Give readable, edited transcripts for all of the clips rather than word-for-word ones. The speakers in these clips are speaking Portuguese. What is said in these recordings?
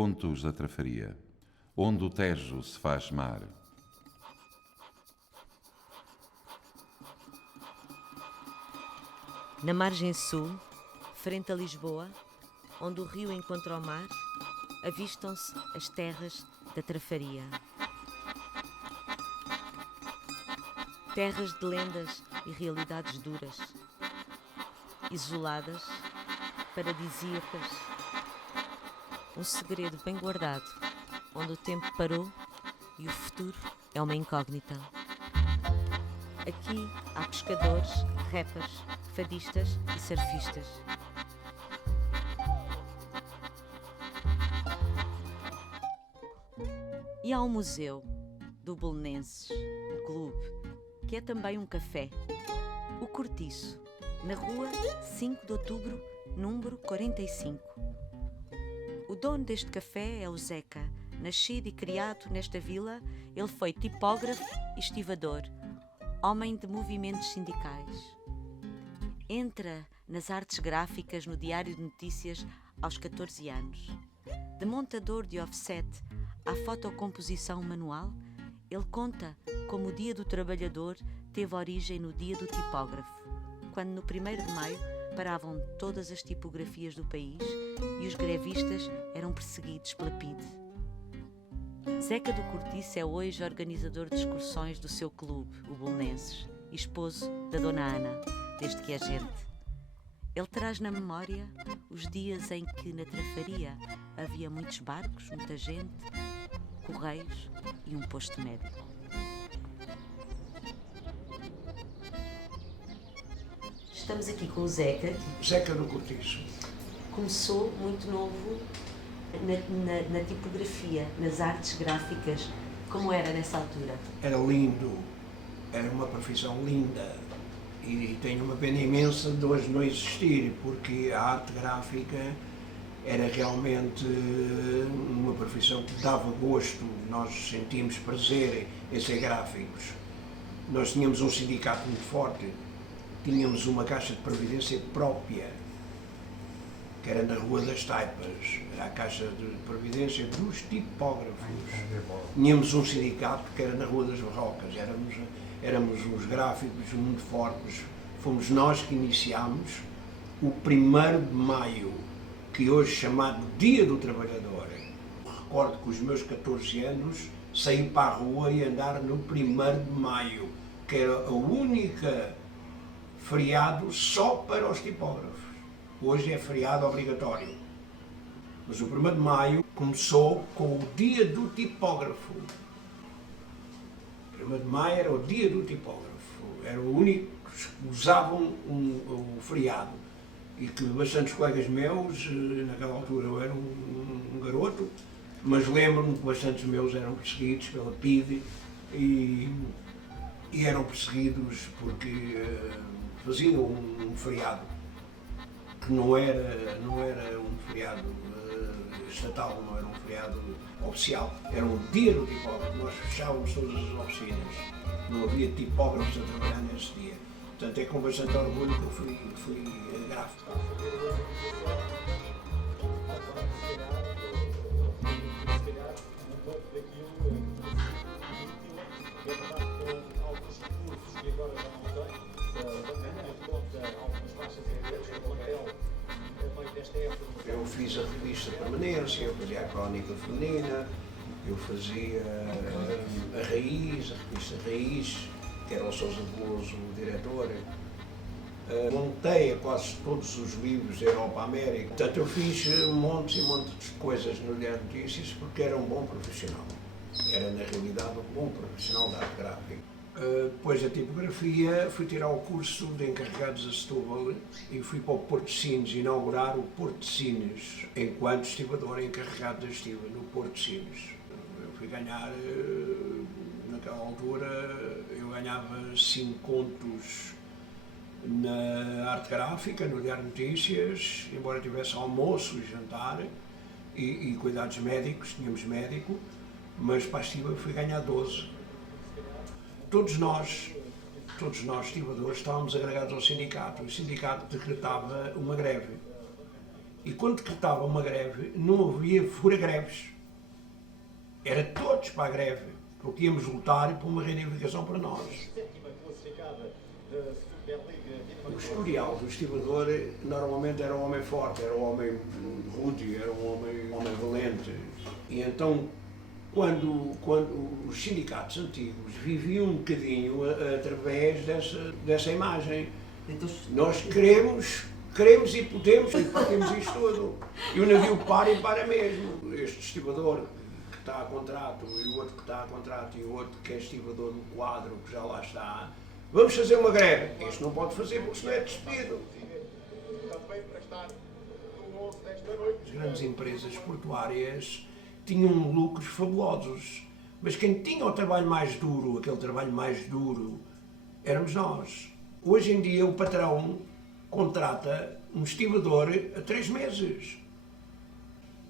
Contos da Trafaria, onde o Tejo se faz mar. Na margem sul, frente a Lisboa, onde o rio encontra o mar, avistam-se as terras da Trafaria. Terras de lendas e realidades duras, isoladas, paradisíacas. Um segredo bem guardado, onde o tempo parou e o futuro é uma incógnita. Aqui há pescadores, rappers, fadistas e surfistas. E há um museu do Belenenses, o clube, que é também um café, o Cortiço, na rua 5 de outubro, número 45. O dono deste café é o Zeca. Nascido e criado nesta vila, ele foi tipógrafo e estivador, homem de movimentos sindicais. Entra nas artes gráficas no Diário de Notícias aos 14 anos. De montador de offset à fotocomposição manual, ele conta como o Dia do Trabalhador teve origem no Dia do Tipógrafo, quando no 1º de maio paravam todas as tipografias do país e os grevistas eram perseguidos pela PIDE. Zeca do Cortiço é hoje organizador de excursões do seu clube, o Belenenses, e esposo da Dona Ana, desde que é gente. Ele traz na memória os dias em que na Trafaria havia muitos barcos, muita gente, correios e um posto médico. Estamos aqui com o Zeca. Zeca do Cortiço. Começou muito novo na tipografia, nas artes gráficas. Como era nessa altura? Era lindo, era uma profissão linda e tenho uma pena imensa de hoje não existir, porque a arte gráfica era realmente uma profissão que dava gosto, nós sentíamos prazer em ser gráficos. Nós tínhamos um sindicato muito forte, tínhamos uma caixa de previdência própria, que era na Rua das Taipas, era a caixa de previdência dos tipógrafos. Tínhamos um sindicato que era na Rua das Barrocas, éramos uns gráficos muito fortes. Fomos nós que iniciámos o 1º de maio, que hoje é chamado Dia do Trabalhador. Recordo que os meus 14 anos saí para a rua e andar no 1º de maio, que era a única feriado só para os tipógrafos. Hoje é feriado obrigatório. Mas o 1º de maio começou com o Dia do Tipógrafo. O 1º de maio era o Dia do Tipógrafo. Era o único que usavam o feriado. E que bastantes colegas meus, naquela altura eu era um garoto, mas lembro-me que bastantes meus eram perseguidos pela PIDE e eram perseguidos porque faziam um feriado que não era um feriado estatal, não era um feriado oficial, era um dia do tipógrafo. Nós fechávamos todas as oficinas, não havia tipógrafos a trabalhar nesse dia. Portanto, é com bastante orgulho que eu fui gráfico. Eu fiz a revista Permanência, eu fazia a Crónica Feminina, eu fazia a Raiz, a revista Raiz, que era o Sousa Veloso o diretor. Montei quase todos os livros da Europa América. Portanto, eu fiz montes e montes de coisas no Diário de Notícias porque era um bom profissional. Era, na realidade, um bom profissional da arte gráfica. Depois da tipografia, fui tirar o curso de encarregados a Setúbal e fui para o Porto de Sines, inaugurar o Porto de Sines, enquanto estivador encarregado da estiva no Porto de Sines. Eu fui ganhar, naquela altura, eu ganhava 5 contos na arte gráfica, no Diário de Notícias, embora tivesse almoço e jantar e cuidados médicos, tínhamos médico, mas para a estiva fui ganhar 12. Todos nós estivadores, estávamos agregados ao sindicato. O sindicato decretava uma greve E quando decretava uma greve, não havia fura-greves. Era todos para a greve, porque íamos lutar por uma reivindicação para nós. O historial do estibador normalmente era um homem forte, era um homem rude, era um homem valente. E então, quando os sindicatos antigos viviam um bocadinho através dessa imagem, Então, nós queremos e podemos isto tudo. E o navio para mesmo. Este estibador que está a contrato, e o outro que está a contrato, e o outro que é estibador do quadro, que já lá está, vamos fazer uma greve. Este não pode fazer porque senão é despedido. As grandes empresas portuárias tinham lucros fabulosos, mas quem tinha o trabalho mais duro, aquele trabalho mais duro, éramos nós. Hoje em dia o patrão contrata um estibador a 3 meses.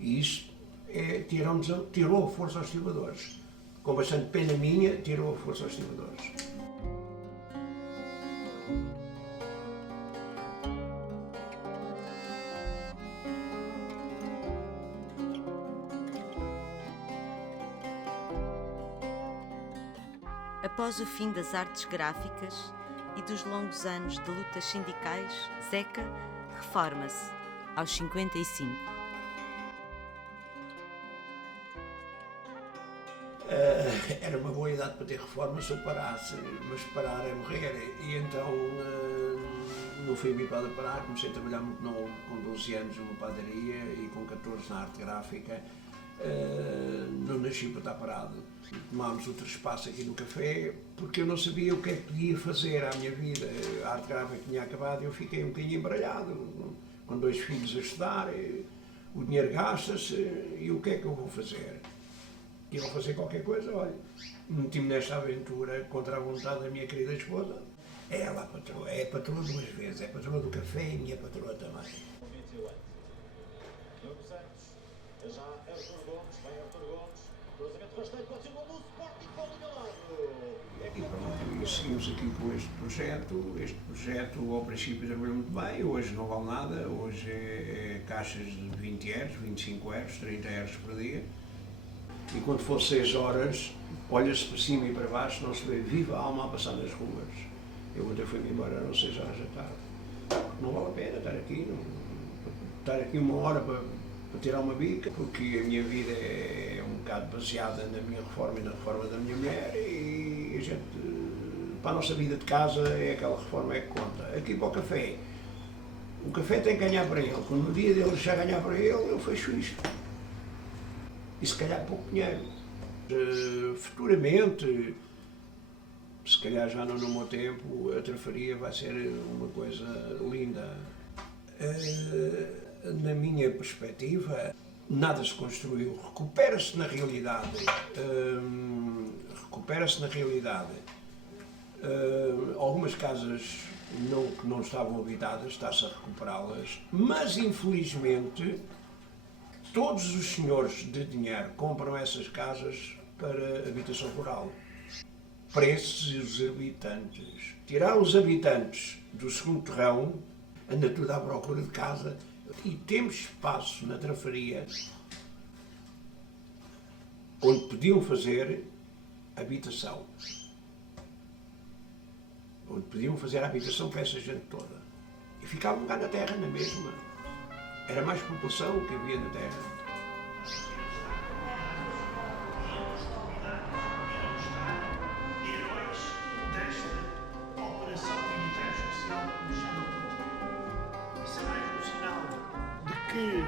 E isso tirou a força aos estibadores. Com bastante pena minha, tirou a força aos estibadores. Após o fim das artes gráficas e dos longos anos de lutas sindicais, Zeca reforma-se aos 55. Era uma boa idade para ter reforma se eu parasse, mas parar é morrer. E então não fui habituado a parar, comecei a trabalhar muito novo, com 12 anos numa padaria e com 14 na arte gráfica. Não nasci para estar parado. Tomámos outro espaço aqui no café porque eu não sabia o que é que podia fazer à minha vida. A arte gráfica tinha acabado e eu fiquei um bocadinho embaralhado, com 2 filhos a estudar, o dinheiro gasta-se e o que é que eu vou fazer? E eu vou fazer qualquer coisa, olha, meti-me nesta aventura contra a vontade da minha querida esposa. É ela a patroa, é a patroa 2 vezes, é a patroa do café e a minha patroa também. Já Arthur Gomes, vem Arthur Gomes, cruzamento rasteiro, pode ser um gol do Sporting, bola de lado. E pronto, e seguimos aqui com este projeto. Este projeto ao princípio trabalhou muito bem, hoje não vale nada, hoje é caixas de 20 euros, 25 euros, 30 euros por dia. E quando for 6 horas, olha-se para cima e para baixo, não se vê viva a alma a passar nas ruas. Eu ontem fui-me embora, eram 6 horas da tarde. Não vale a pena estar aqui 1 hora para tirar uma bica, porque a minha vida é um bocado baseada na minha reforma e na reforma da minha mulher, e a gente, para a nossa vida de casa, é aquela reforma é que conta. Aqui para o café tem que ganhar para ele, quando no dia dele já ganhar para ele, eu fecho isto. E se calhar pouco dinheiro. Futuramente, se calhar já no meu tempo, a trafaria vai ser uma coisa linda. Na minha perspectiva, nada se construiu. Recupera-se na realidade. Algumas casas que não estavam habitadas, está-se a recuperá-las, mas infelizmente todos os senhores de dinheiro compram essas casas para habitação rural. Preços exorbitantes. Tirar os habitantes do segundo terrão, anda tudo à procura de casa. E temos espaço na trafaria onde podiam fazer habitação. Onde podiam fazer a habitação para essa gente toda. E ficava um lugar na terra, na mesma. Era mais população que havia na terra. Que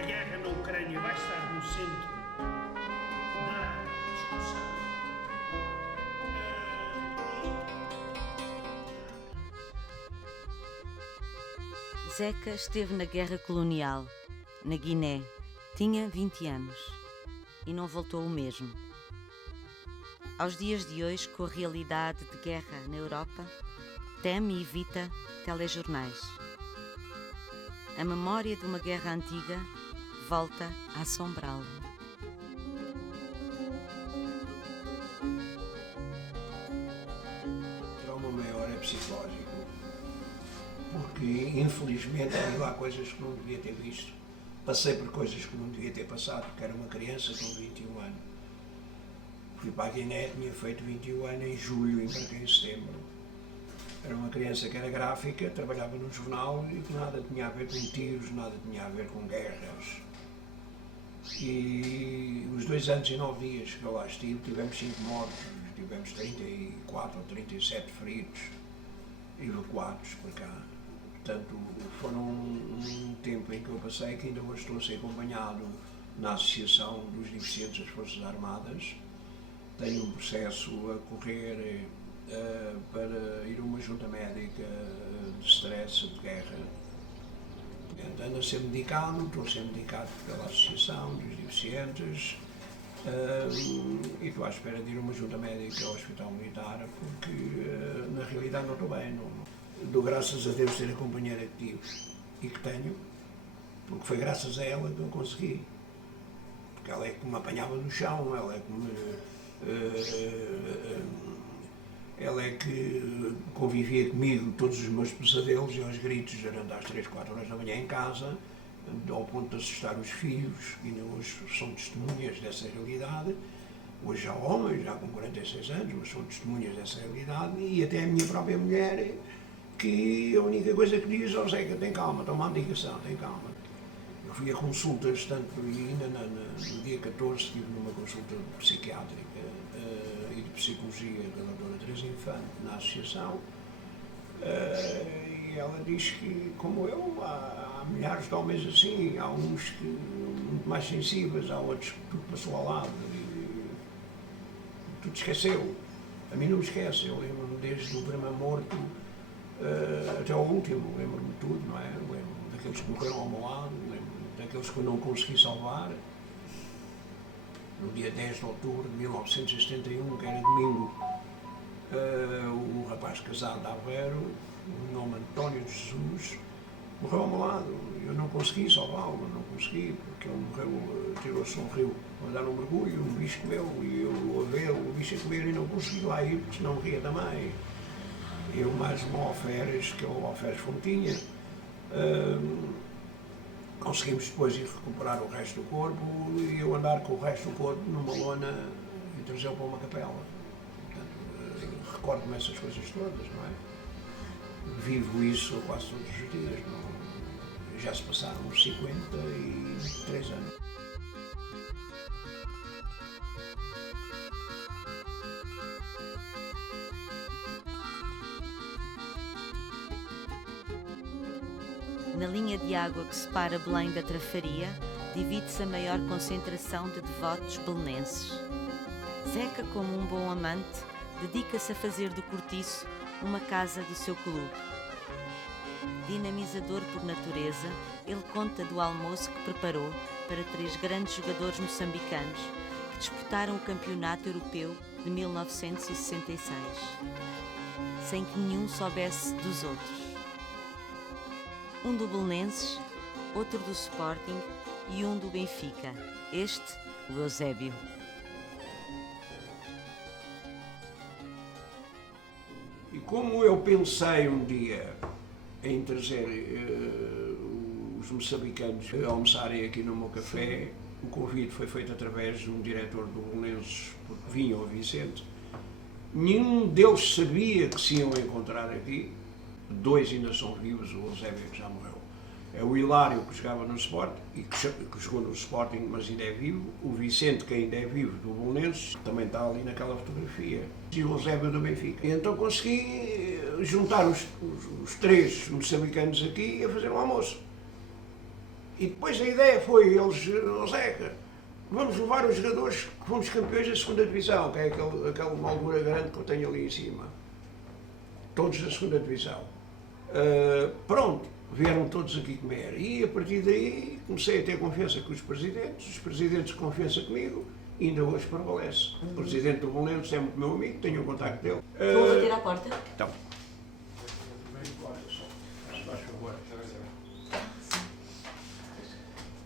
a guerra na Ucrânia vai estar no centro da discussão. Zeca esteve na guerra colonial, na Guiné, tinha 20 anos e não voltou o mesmo. Aos dias de hoje, com a realidade de guerra na Europa, teme e evita telejornais. A memória de uma guerra antiga volta a assombrá-lo. O trauma maior é psicológico, porque porque infelizmente vi lá coisas que não devia ter visto. Passei por coisas que não devia ter passado, porque era uma criança com 21 anos. Fui para a Guiné, tinha feito 21 anos em julho e embarquei em setembro. Era uma criança que era gráfica, trabalhava num jornal e que nada tinha a ver com tiros, nada tinha a ver com guerras. E os 2 anos e 9 dias que eu lá estive, tivemos 5 mortos, tivemos 34 ou 37 feridos, evacuados para cá. Portanto, foram um tempo em que eu passei, que ainda hoje estou a ser acompanhado na Associação dos Deficientes das Forças Armadas. Tenho um processo a correr para ir a uma junta médica de stress, de guerra. Ando a ser medicado, estou a ser medicado pela Associação dos Deficientes e estou à espera de ir a uma junta médica ao Hospital Militar, porque na realidade não estou bem. Dou graças a Deus ter a companheira que tive e que tenho, porque foi graças a ela que eu consegui. Porque ela é que me apanhava no chão, ela é que convivia comigo todos os meus pesadelos e aos gritos durante às 3, 4 horas da manhã em casa, ao ponto de assustar os filhos, e ainda hoje são testemunhas dessa realidade. Hoje já homens, já com 46 anos, mas são testemunhas dessa realidade, e até a minha própria mulher, que a única coisa que diz: ó Zeca, tem calma, toma a medicação, tem calma. Eu fui a consultas, tanto, e ainda no dia 14 estive numa consulta psiquiátrica e de psicologia da doutora Teresa Infante, na associação, e ela diz que, como eu, há milhares de homens assim, há uns que muito mais sensíveis, há outros que tudo passou ao lado, e tudo esqueceu. A mim não me esquece, eu lembro-me desde o primeiro morto até ao último, lembro-me de tudo, não é? Lembro-me daqueles que morreram ao meu lado, lembro-me daqueles que eu não consegui salvar. No dia 10 de outubro de 1971, que era domingo, o rapaz casado de Aveiro, o nome António de Jesus, morreu ao meu lado. Eu não consegui salvá-lo, não consegui, porque ele morreu, tirou-se um rio a dar um mergulho, o bicho comeu, e eu a ver o bicho a comer e não consegui lá ir, porque senão morria também. Eu mais uma alferes, que é o alferes Fontinha, conseguimos depois ir recuperar o resto do corpo e eu andar com o resto do corpo numa lona e trazê-lo para uma capela. Portanto, recordo-me essas coisas todas, não é? Vivo isso quase todos os dias, não? Já se passaram uns 53 anos. Na linha de água que separa Belém da Trafaria, divide-se a maior concentração de devotos belenenses. Zeca, como um bom amante, dedica-se a fazer do Cortiço uma casa do seu clube. Dinamizador por natureza, ele conta do almoço que preparou para 3 grandes jogadores moçambicanos que disputaram o Campeonato Europeu de 1966, sem que nenhum soubesse dos outros. Um do Belenenses, outro do Sporting e um do Benfica, este, o Eusébio. E como eu pensei um dia em trazer os moçambicanos a almoçarem aqui no meu café, o convite foi feito através de um diretor do Belenenses, porque vinha o Vicente. Nenhum deles sabia que se iam encontrar aqui. 2 ainda são vivos, o Eusébio que já morreu. É o Hilário que jogava no Sporting, e que jogou no Sporting, mas ainda é vivo. O Vicente, que ainda é vivo, do Belenenses, também está ali naquela fotografia. E o Eusébio do Benfica. E então consegui juntar os 3 moçambicanos aqui a fazer um almoço. E depois a ideia foi, eles, Zeca, vamos levar os jogadores que fomos campeões da 2ª Divisão, que é aquela moldura grande que eu tenho ali em cima. Todos da 2ª Divisão. Pronto, vieram todos aqui comer. E a partir daí comecei a ter confiança com os presidentes confiança comigo, e ainda hoje prevalece. O presidente do Belenenses é muito meu amigo, tenho o contacto dele. Vou bater à porta? Então. Se faz favor.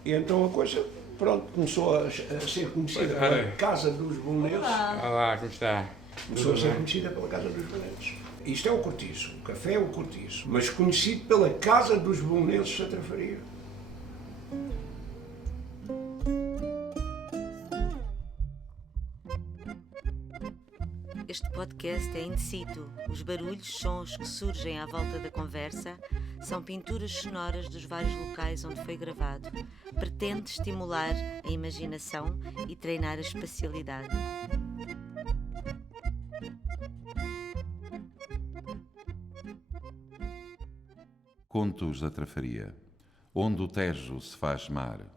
E então a coisa, pronto, começou a ser conhecida pela Casa dos Belenenses. Olá, como está? Começou a ser conhecida pela Casa dos Belenenses. Isto é o Cortiço, o café é o Cortiço, mas conhecido pela Casa dos Belenenses da Trafaria. Este podcast é in situ. Os barulhos, sons que surgem à volta da conversa são pinturas sonoras dos vários locais onde foi gravado. Pretende estimular a imaginação e treinar a espacialidade. Contos da Trafaria, onde o Tejo se faz mar.